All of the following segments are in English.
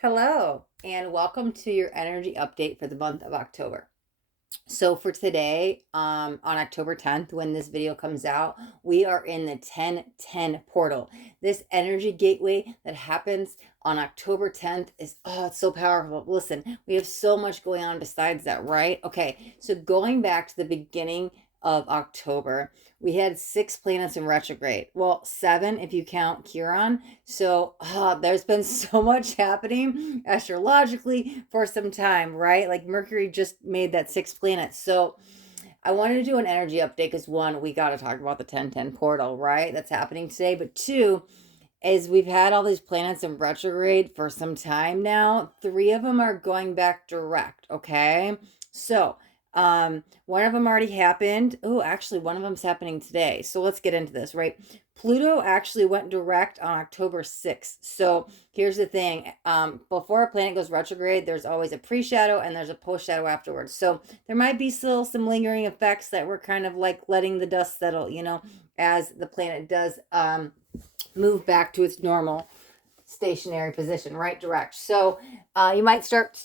Hello, and welcome to your energy update for the month of October. So for today, on October 10th, when this video comes out, we are in the 1010 portal. This energy gateway that happens on October 10th is, it's so powerful. Listen, we have so much going on besides that, right? Okay, so going back to the beginning of October, we had 6 planets in retrograde. Well, 7 if you count Chiron. So there's been so much happening astrologically for some time, right? Like Mercury just made that 6 planets. So I wanted to do an energy update because one, we got to talk about the 1010 portal, right? That's happening today. But two, is we've had all these planets in retrograde for some time now. 3 of them are going back direct, okay? So, one of them already happened. Oh, actually, one of them's happening today. So let's get into this, right? Pluto actually went direct on October 6th. So here's the thing. Before a planet goes retrograde, there's always a pre-shadow and there's a post-shadow afterwards. So there might be still some lingering effects that we're kind of like letting the dust settle, as the planet does move back to its normal stationary position, right? Direct. So you might start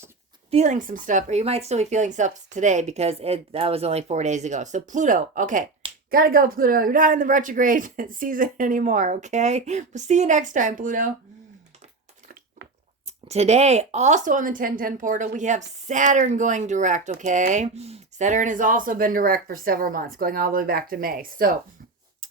feeling some stuff, or you might still be feeling stuff today because that was only 4 days ago. So Pluto, okay, gotta go, Pluto. You're not in the retrograde season anymore, okay? We'll see you next time, Pluto. Today, also on the 1010 portal, we have Saturn going direct, okay? Saturn has also been direct for several months, going all the way back to May. So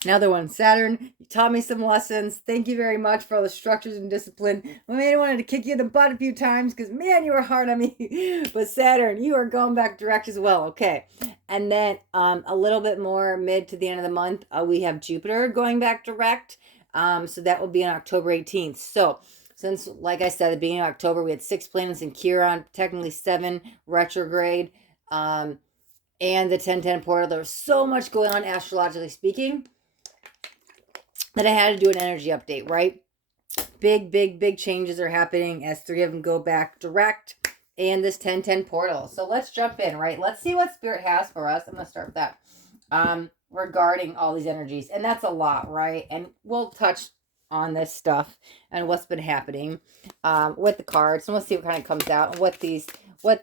another one, Saturn, you taught me some lessons. Thank you very much for all the structures and discipline. I may have wanted to kick you in the butt a few times because, man, you were hard on me. But Saturn, you are going back direct as well. Okay. And then a little bit more mid to the end of the month, we have Jupiter going back direct. So that will be on October 18th. So since, like I said, at the beginning of October, we had 6 planets in Chiron, technically 7 retrograde. And the 1010 portal. There was so much going on astrologically speaking that I had to do an energy update, right? Big changes are happening as 3 of them go back direct and this 1010 portal. So let's jump in, right? Let's see what Spirit has for us. I'm going to start with that. Regarding all these energies. And that's a lot, right? And we'll touch on this stuff and what's been happening with the cards. And we'll see what kind of comes out and what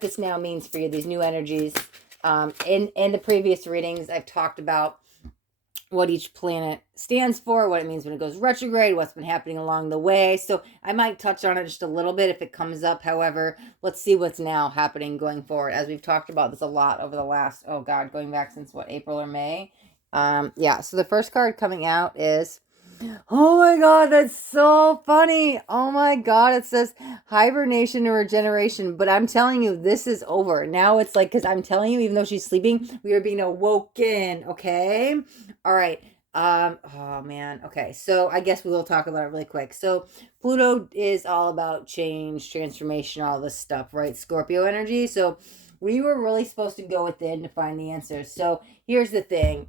this now means for you, these new energies. In the previous readings, I've talked about what each planet stands for, what it means when it goes retrograde, what's been happening along the way. So I might touch on it just a little bit if it comes up. However, let's see what's now happening going forward, as we've talked about this a lot over the last, going back since what, April or May? So the first card coming out is, oh my God, that's so funny. Oh my God, it says hibernation and regeneration. But I'm telling you, this is over. Now it's like, because I'm telling you, even though she's sleeping, we are being awoken. Okay. All right. Oh man. Okay. So I guess we will talk about it really quick. So Pluto is all about change, transformation, all this stuff, right? Scorpio energy. So we were really supposed to go within to find the answers. So here's the thing.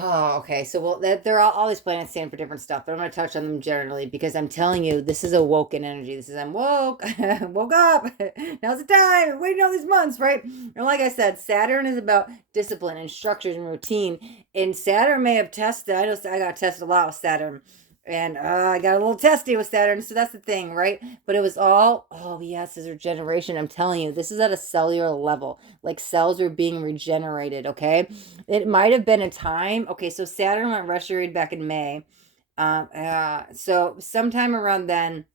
Okay. So they're all these planets stand for different stuff, but I'm going to touch on them generally because I'm telling you, this is awoken energy. This is I'm woke, woke up. Now's the time. Waiting all these months, right? And like I said, Saturn is about discipline and structures and routine. And Saturn may have tested. I know I got tested a lot with Saturn. And I got a little testy with Saturn, so that's the thing, right? But it was all, oh yes, this is regeneration. I'm telling you, this is at a cellular level. Like cells are being regenerated, okay? It might have been a time. Okay, so Saturn went retrograde back in May. So sometime around then,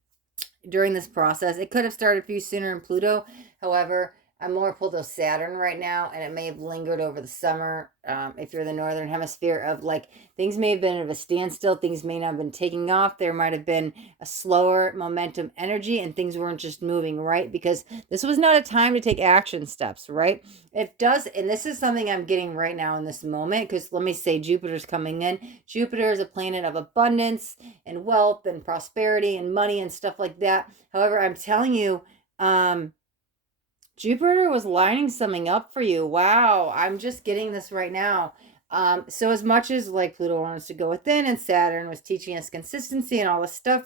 during this process, it could have started a few sooner in Pluto. However, I'm more pulled to Saturn right now, and it may have lingered over the summer. If you're in the northern hemisphere, of like things may have been at a standstill, things may not have been taking off. There might have been a slower momentum energy, and things weren't just moving right because this was not a time to take action steps, right? It does, and this is something I'm getting right now in this moment because let me say Jupiter's coming in. Jupiter is a planet of abundance and wealth and prosperity and money and stuff like that. However, I'm telling you, Jupiter was lining something up for you. Wow, I'm just getting this right now. So as much as like Pluto wants to go within and Saturn was teaching us consistency and all this stuff,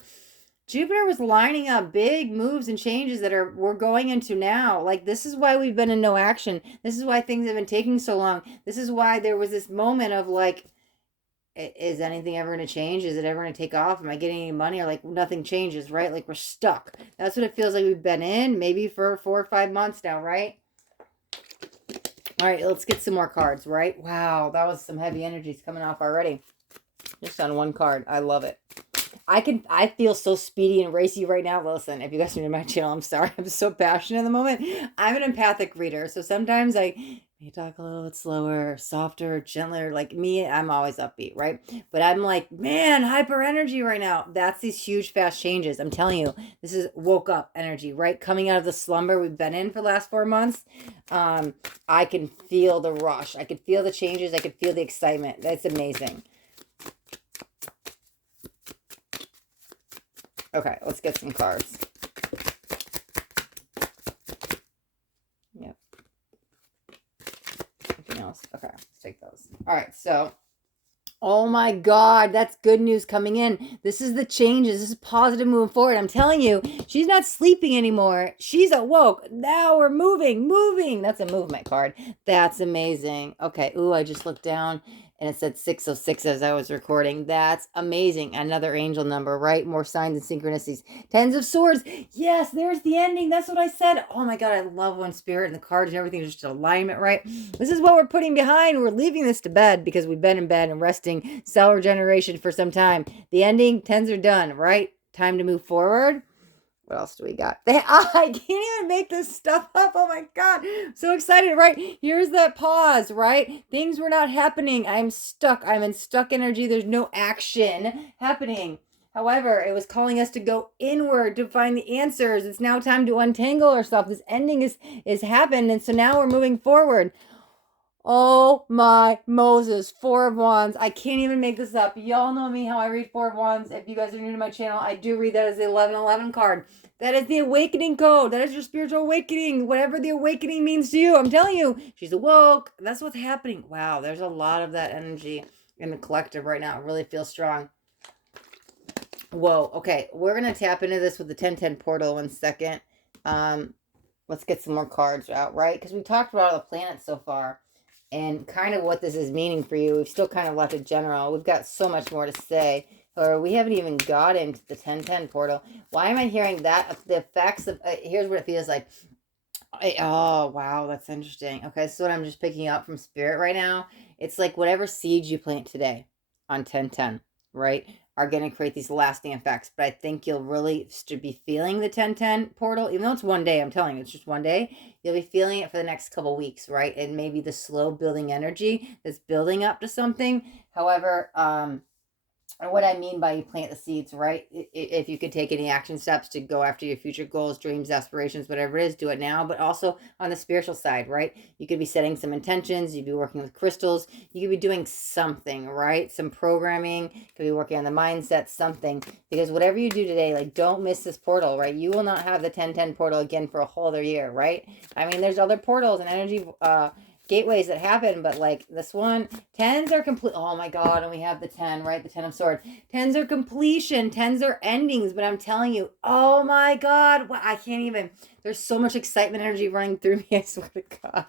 Jupiter was lining up big moves and changes that we're going into now. Like this is why we've been in no action. This is why things have been taking so long. This is why there was this moment of like, Is anything ever going to change? Is it ever going to take off? Am I getting any money? Or like nothing changes, right? Like we're stuck. That's what it feels like we've been in maybe for 4 or 5 months now, right? All right, let's get some more cards, right? Wow, that was some heavy energies coming off already. Just on one card. I love it. I feel so speedy and racy right now. Listen, if you guys are new to my channel, I'm sorry. I'm so passionate in the moment. I'm an empathic reader. So sometimes I may talk a little bit slower, softer, gentler. Like me, I'm always upbeat, right? But I'm like, man, hyper energy right now. That's these huge, fast changes. I'm telling you, this is woke up energy, right? Coming out of the slumber we've been in for the last 4 months. I can feel the rush. I can feel the changes. I can feel the excitement. That's amazing. Okay, let's get some cards. Yep. Anything else? Okay, let's take those. All right, so, oh my God, that's good news coming in. This is the changes. This is positive moving forward. I'm telling you, she's not sleeping anymore. She's awoke. Now we're moving. That's a movement card. That's amazing. Okay, ooh, I just looked down and it said 606 as I was recording. That's amazing. Another angel number, right? More signs and synchronicities. 10 of swords. Yes, there's the ending. That's what I said. Oh my God, I love when spirit and the cards and everything is just alignment, right? This is what we're putting behind. We're leaving this to bed because we've been in bed and resting cell regeneration for some time. The ending, 10s are done, right? Time to move forward. What else do we got? I can't even make this stuff up. Oh my God. So excited, right? Here's that pause, right? Things were not happening. I'm stuck. I'm in stuck energy. There's no action happening. However, it was calling us to go inward to find the answers. It's now time to untangle ourselves. This ending is happened. And so now we're moving forward. Oh my Moses, 4 of Wands. I can't even make this up. Y'all know me, how I read 4 of Wands. If you guys are new to my channel, I do read that as the 1111 card. That is the awakening code. That is your spiritual awakening. Whatever the awakening means to you. I'm telling you, she's awoke. That's what's happening. Wow, there's a lot of that energy in the collective right now. It really feels strong. Whoa, okay. We're going to tap into this with the 1010 portal in a second. Let's get some more cards out, right? Because we talked about all the planets so far. And kind of what this is meaning for you. We've still kind of left it general. We've got so much more to say. Or we haven't even got into the 1010 portal. Why am I hearing that? The effects of... here's what it feels like. Oh, wow. That's interesting. Okay, so what I'm just picking up from spirit right now. It's like whatever seeds you plant today on 1010, right, are going to create these lasting effects. But I think you'll really be feeling the 1010 portal. Even though it's one day, I'm telling you, it's just one day. You'll be feeling it for the next couple weeks, right? And maybe the slow building energy that's building up to something. However, what I mean by you plant the seeds, right? If you could take any action steps to go after your future goals, dreams, aspirations, whatever it is, do it now. But also on the spiritual side, right? You could be setting some intentions. You'd be working with crystals. You could be doing something, right? Some programming. You could be working on the mindset, something. Because whatever you do today, like, don't miss this portal, right? You will not have the 1010 portal again for a whole other year, right? I mean, there's other portals and energy gateways that happen, but like this one, 10s are complete. Oh my God, and we have the 10, right? The 10 of swords. 10s are completion, 10s are endings, but I'm telling you, oh my God, I can't even. There's so much excitement energy running through me, I swear to God.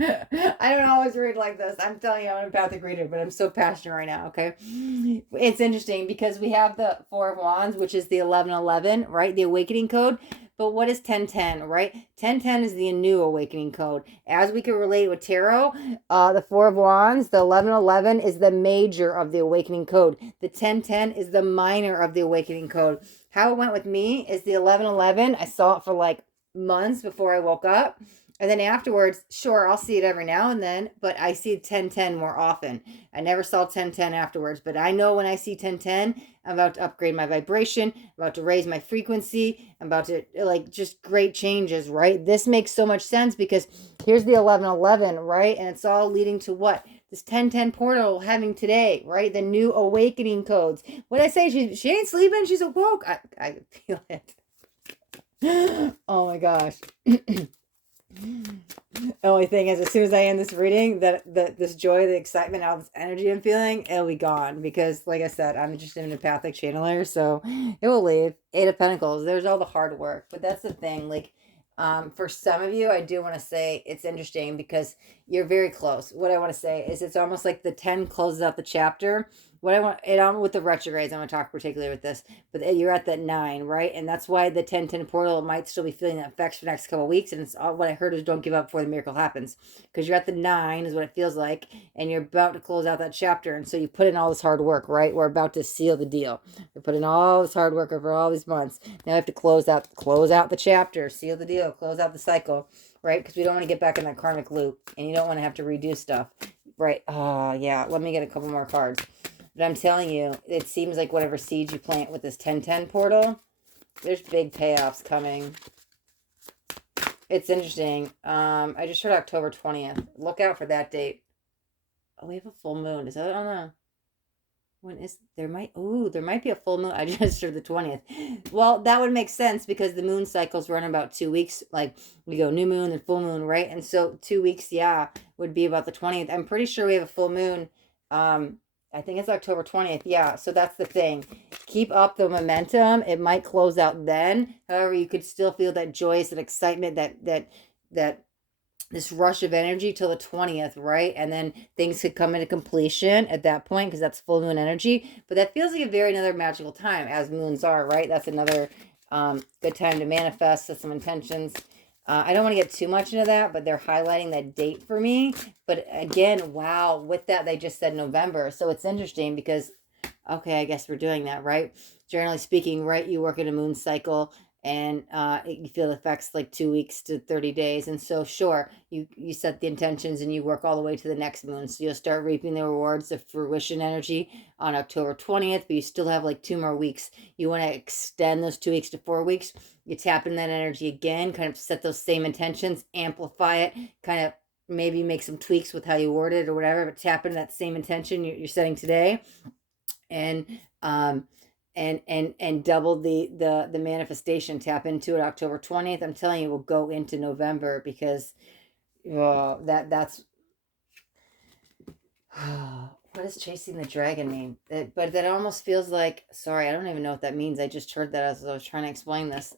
I don't always read like this. I'm telling you, I'm an empathic reader, but I'm so passionate right now, okay? It's interesting because we have the 4 of Wands, which is the 1111, right? The awakening code. But what is 1010, right? 1010 is the new awakening code. As we can relate with tarot, the 4 of Wands, the 1111 is the major of the awakening code. The 1010 is the minor of the awakening code. How it went with me is the 1111. I saw it for like months before I woke up. And then afterwards, sure, I'll see it every now and then, but I see 1010 more often. I never saw 1010 afterwards, but I know when I see 1010, I'm about to upgrade my vibration, I'm about to raise my frequency, I'm about to, like, just great changes, right? This makes so much sense because here's the 1111, right? And it's all leading to what? This 1010 portal having today, right? The new awakening codes. What I say, she ain't sleeping, she's awoke. I feel it. Oh my gosh. The only thing is, as soon as I end this reading, this joy, the excitement, all this energy I'm feeling, it'll be gone. Because, like I said, I'm just an empathic channeler, so it will leave. 8 of Pentacles. There's all the hard work. But that's the thing. Like, for some of you, I do want to say it's interesting because You're very close. What I want to say is it's almost like the 10 closes out the chapter. What I want, it on with the retrogrades, I'm going to talk particularly with this, but you're at that 9, right? And that's why the 10-10 portal might still be feeling the effects for the next couple of weeks. And it's all, what I heard is don't give up before the miracle happens, because you're at the 9 is what it feels like, and you're about to close out that chapter. And so you put in all this hard work, right? We're about to seal the deal. We put in all this hard work over all these months. Now we have to close out the chapter, seal the deal, close out the cycle, right? Because we don't want to get back in that karmic loop, and you don't want to have to redo stuff, right? Oh, yeah. Let me get a couple more cards. But I'm telling you, it seems like whatever seeds you plant with this 10-10 portal, there's big payoffs coming. It's interesting. I just heard October 20th. Look out for that date. Oh, we have a full moon. Is that, I don't know. When is, there might be a full moon. I just heard the 20th. Well, that would make sense because the moon cycles run about 2 weeks. Like, we go new moon and full moon, right? And so 2 weeks, yeah, would be about the 20th. I'm pretty sure we have a full moon. I think it's October 20th. Yeah, so that's the thing. Keep up the momentum. It might close out then. However, you could still feel that joyous and excitement, that this rush of energy till the 20th, right? And then things could come into completion at that point because that's full moon energy. But that feels like a very another magical time, as moons are, right? That's another good time to manifest, set some intentions. I don't want to get too much into that, but they're highlighting that date for me. But again, wow, with that, they just said November. So it's interesting because, okay, I guess we're doing that, right? Generally speaking, right, you work in a moon cycle and you feel the effects like 2 weeks to 30 days. And so, sure, you set the intentions and you work all the way to the next moon. So you'll start reaping the rewards of fruition energy on October 20th, but you still have like 2 more weeks. You want to extend those 2 weeks to 4 weeks. You tap in that energy again, kind of set those same intentions, amplify it, kind of maybe make some tweaks with how you word it or whatever, but tap into that same intention you're setting today, and double the manifestation. Tap into it October 20th. I'm telling you, we'll go into November because that's what does chasing the dragon mean? But that almost feels like, sorry, I don't even know what that means. I just heard that as I was trying to explain this.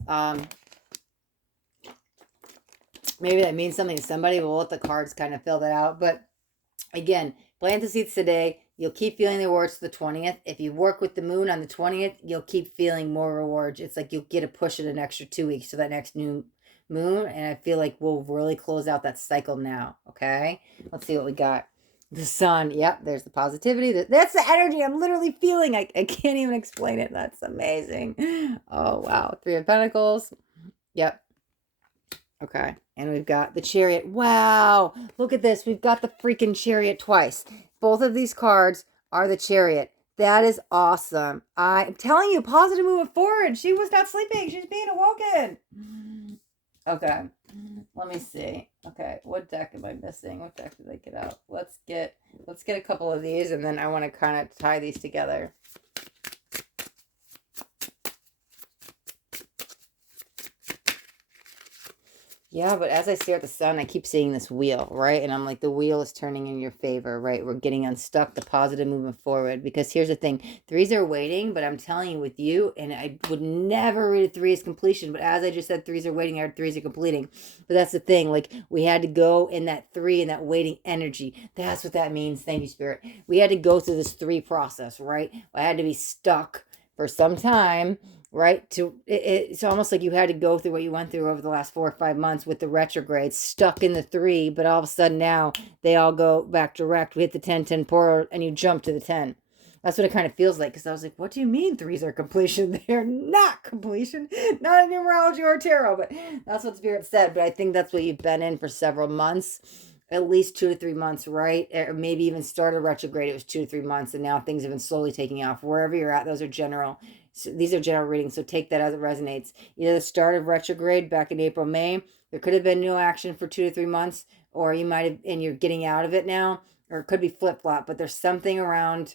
Maybe that means something to somebody, but we'll let the cards kind of fill that out. But again, plant the seeds today. You'll keep feeling the rewards to the 20th. If you work with the moon on the 20th, you'll keep feeling more rewards. It's like you'll get a push in an extra 2 weeks to that next new moon. And I feel like we'll really close out that cycle now. Okay? Let's see what we got. The sun. Yep, there's the positivity. That's the energy I'm literally feeling. I can't even explain it. That's amazing. Oh, wow. 3 of Pentacles. Yep. Okay. And we've got the Chariot. Wow. Look at this. We've got the freaking Chariot twice. Both of these cards are the Chariot. That is awesome. I'm telling you, positive movement forward. She was not sleeping. She's being awoken. Okay. Let me see. Okay. What deck am I missing? What deck did I get out? Let's get a couple of these, and then I want to kind of tie these together. Yeah, but as I stare at the sun, I keep seeing this wheel, right? And I'm like, the wheel is turning in your favor, right? We're getting unstuck, the positive movement forward. Because here's the thing. 3s are waiting, but I'm telling you with you, and I would never read a 3 as completion, but as I just said, 3s are waiting, I heard 3s are completing. But that's the thing. Like, we had to go in that 3, in that waiting energy. That's what that means. Thank you, Spirit. We had to go through this 3 process, right? I had to be stuck for some time, right? It's almost like you had to go through what you went through over the last 4 or 5 months with the retrograde, stuck in the 3, but all of a sudden now they all go back direct. We hit the 10-10 portal and you jump to the 10. That's what it kind of feels like, because I was like, what do you mean 3s are completion? They're not completion. Not in numerology or tarot, but that's what Spirit said. But I think that's what you've been in for several months. At least 2 to 3 months, right? Or maybe even started retrograde, it was 2 to 3 months, and now things have been slowly taking off. Wherever you're at, those are general. So these are general readings, so take that as it resonates. Either the start of retrograde back in April, May, there could have been no action for 2 to 3 months, or you might have, and you're getting out of it now, or it could be flip-flop, but there's something around,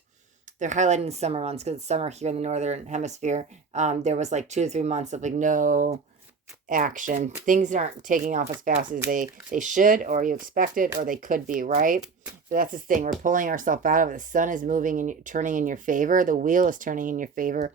they're highlighting the summer months, because it's summer here in the Northern Hemisphere. There was like 2 to 3 months of like no action. Things aren't taking off as fast as they should, or you expect it, or they could be, right? So that's the thing. We're pulling ourselves out of it. The sun is moving and turning in your favor. The wheel is turning in your favor.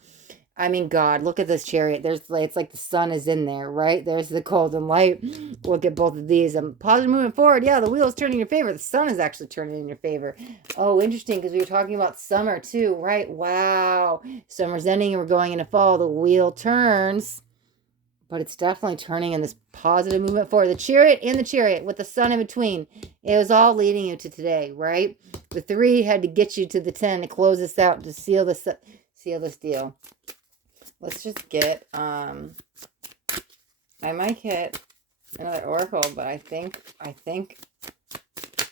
I mean, God, look at this Chariot. It's like the sun is in there, right? There's the golden light. Look at both of these. Positive moving forward. Yeah, the wheel is turning in your favor. The sun is actually turning in your favor. Oh, interesting, because we were talking about summer too, right? Wow. Summer's ending and we're going into fall. The wheel turns, but it's definitely turning in this positive movement forward. The Chariot and the Chariot with the sun in between. It was all leading you to today, right? The 3 had to get you to the 10 to close this out, to seal this deal. Let's just get, I might get another oracle, but I think,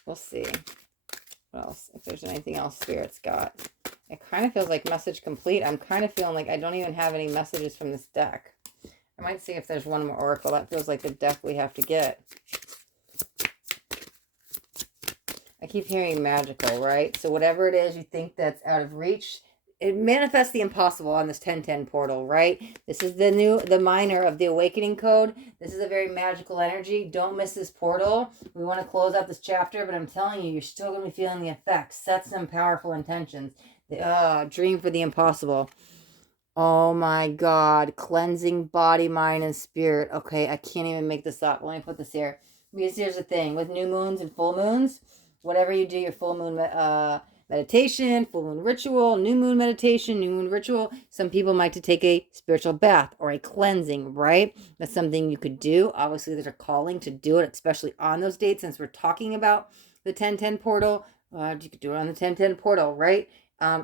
we'll see. What else? If there's anything else Spirit's got. It kind of feels like message complete. I'm kind of feeling like I don't even have any messages from this deck. I might see if there's one more oracle. That feels like the deck we have to get. I keep hearing magical, right? So whatever it is you think that's out of reach, it manifests the impossible on this 1010 portal, right? This is the minor of the awakening code. This is a very magical energy. Don't miss this portal. We want to close out this chapter, but I'm telling you, you're still going to be feeling the effects. Set some powerful intentions. Dream for the impossible. Oh my God. Cleansing body, mind, and spirit. Okay, I can't even make this up. Let me put this here. Because here's the thing. With new moons and full moons, whatever you do, your full moon meditation, full moon ritual, new moon meditation, new moon ritual. Some people might to take a spiritual bath or a cleansing, right? That's something you could do. Obviously, there's a calling to do it, especially on those dates. Since we're talking about the 1010 portal, you could do it on the 1010 portal, right?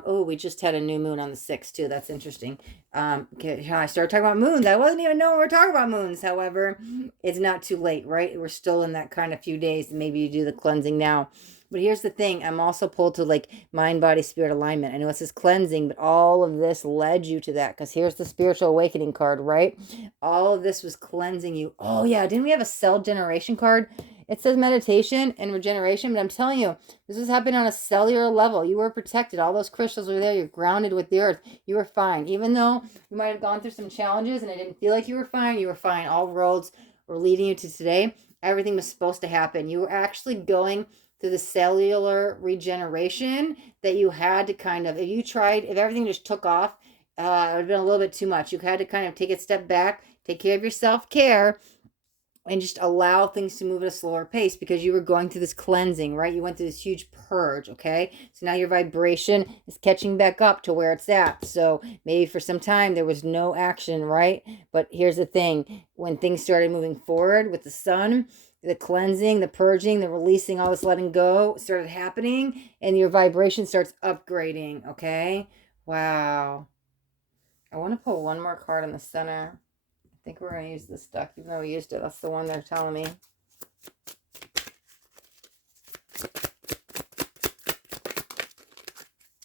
We just had a new moon on the 6th too. That's interesting. Okay, I started talking about moons. I wasn't even knowing we were talking about moons. However, it's not too late, right? We're still in that kind of few days. Maybe you do the cleansing now. But here's the thing. I'm also pulled to like mind, body, spirit alignment. I know it says cleansing, but all of this led you to that. Because here's the spiritual awakening card, right? All of this was cleansing you. Oh yeah, didn't we have a cell generation card? It says meditation and regeneration, but I'm telling you, this was happening on a cellular level. You were protected. All those crystals were there. You're grounded with the earth. You were fine. Even though you might have gone through some challenges and it didn't feel like you were fine, you were fine. All roads were leading you to today. Everything was supposed to happen. You were actually going through the cellular regeneration that you had to kind of, if everything just took off, it would have been a little bit too much. You had to kind of take a step back, take care of your self-care, and just allow things to move at a slower pace because you were going through this cleansing, right? You went through this huge purge, okay? So now your vibration is catching back up to where it's at. So maybe for some time there was no action, right? But here's the thing. When things started moving forward with the sun, the cleansing, the purging, the releasing, all this letting go started happening and your vibration starts upgrading, okay? Wow. I want to pull one more card in the center. I think we're going to use this deck, even though we used it. That's the one they're telling me.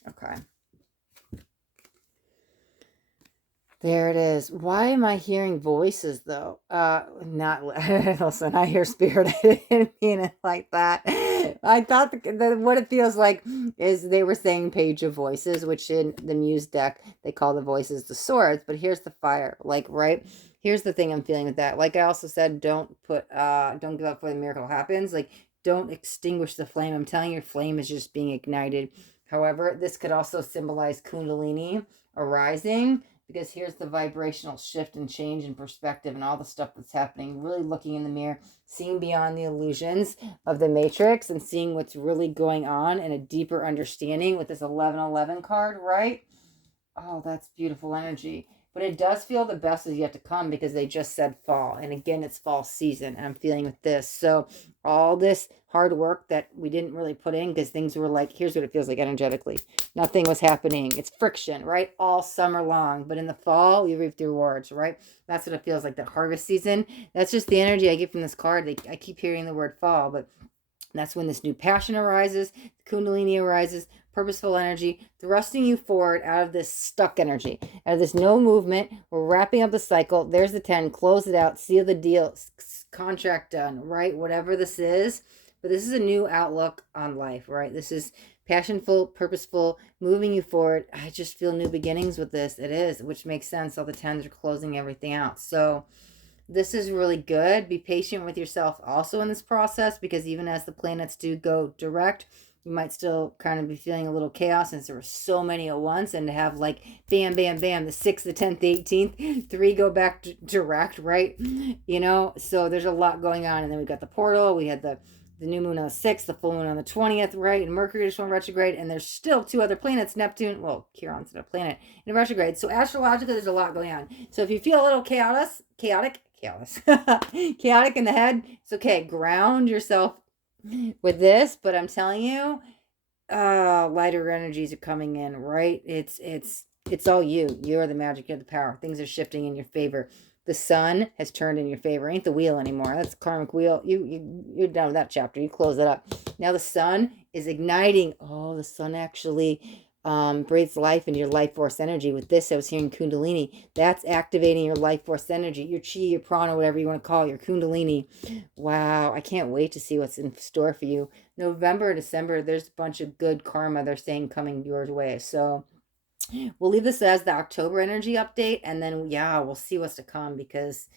Okay. There it is. Why am I hearing voices, though? Listen, I hear spirit. I didn't mean it like that. I thought what it feels like is they were saying page of voices, which in the Muse deck, they call the voices the swords. But here's the fire. Like, right? Here's the thing I'm feeling with that. Like I also said, don't give up before the miracle happens. Like, don't extinguish the flame. I'm telling you, your flame is just being ignited. However, this could also symbolize Kundalini arising, because here's the vibrational shift and change in perspective and all the stuff that's happening. Really looking in the mirror, seeing beyond the illusions of the matrix and seeing what's really going on and a deeper understanding with this 1111 card, right? Oh, that's beautiful energy. But it does feel the best is yet to come because they just said fall. And again, it's fall season. And I'm feeling with this. So all this hard work that we didn't really put in because things were like, here's what it feels like energetically. Nothing was happening. It's friction, right? All summer long. But in the fall, we reap the rewards, right? That's what it feels like, that harvest season. That's just the energy I get from this card. I keep hearing the word fall, but that's when this new passion arises, Kundalini arises, purposeful energy, thrusting you forward out of this stuck energy, out of this no movement. We're wrapping up the cycle. There's the 10. Close it out. Seal the deal. Contract done, right? Whatever this is. But this is a new outlook on life, right? This is passionful, purposeful, moving you forward. I just feel new beginnings with this. It is, which makes sense. All the 10s are closing everything out. So this is really good. Be patient with yourself also in this process, because even as the planets do go direct, You might still kind of be feeling a little chaos since there were so many at once, and to have like bam, bam, bam, the 6th, the 10th, the 18th, 3 go back direct, right? You know, so there's a lot going on. And then we got the portal, we had the new moon on the 6th, the full moon on the 20th, right? And Mercury just went retrograde, and there's still 2 other planets, Neptune, well, Chiron's not a planet, in retrograde. So astrologically, there's a lot going on. So if you feel a little chaotic in the head, it's okay. Ground yourself with this, but I'm telling you, lighter energies are coming in, right? It's all you. You're the magic, you're the power. Things are shifting in your favor. The sun has turned in your favor. Ain't the wheel anymore. That's karmic wheel. You're done with that chapter. You close it up. Now the sun is igniting. Oh, the sun actually breathes life into your life force energy. With this, I was hearing Kundalini. That's activating your life force energy, your chi, your prana, whatever you want to call it, your Kundalini. Wow, I can't wait to see what's in store for you. November, December, there's a bunch of good karma they're saying coming your way. So we'll leave this as the October energy update, and then yeah, we'll see what's to come, because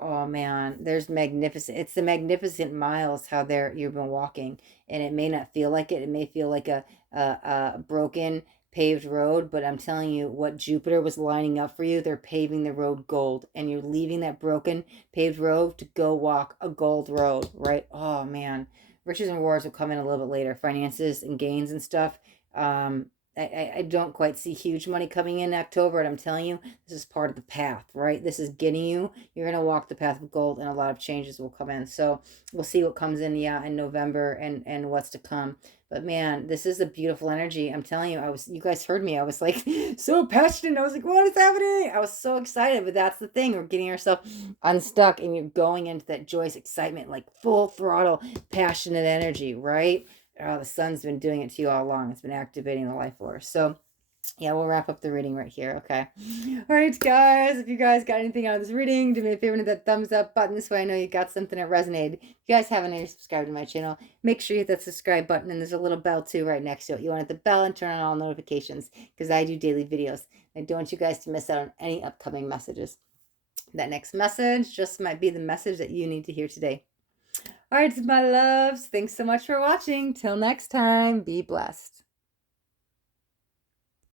oh man, there's magnificent. It's the magnificent miles how you've been walking, and it may not feel like it. It may feel like a broken paved road, but I'm telling you, what Jupiter was lining up for you, they're paving the road gold, and you're leaving that broken paved road to go walk a gold road, right? Oh man, riches and rewards will come in a little bit later, finances and gains and stuff. I don't quite see huge money coming in October, and I'm telling you, this is part of the path, right? This is getting you. You're going to walk the path of gold, and a lot of changes will come in. So we'll see what comes in, yeah, in November and what's to come. But man, this is a beautiful energy. I'm telling you, you guys heard me. I was like so passionate. I was like, what is happening? I was so excited, but that's the thing. We're getting ourselves unstuck, and you're going into that joyous excitement, like full throttle, passionate energy, right? Oh, the sun's been doing it to you all along. It's been activating the life force. So yeah, we'll wrap up the reading right here. Okay. All right, guys. If you guys got anything out of this reading, do me a favor and hit that thumbs up button. This way I know you got something that resonated. If you guys haven't already subscribed to my channel, make sure you hit that subscribe button, and there's a little bell too right next to it. You want to hit the bell and turn on all notifications, because I do daily videos. I don't want you guys to miss out on any upcoming messages. That next message just might be the message that you need to hear today. All right, my loves, thanks so much for watching. Till next time, be blessed.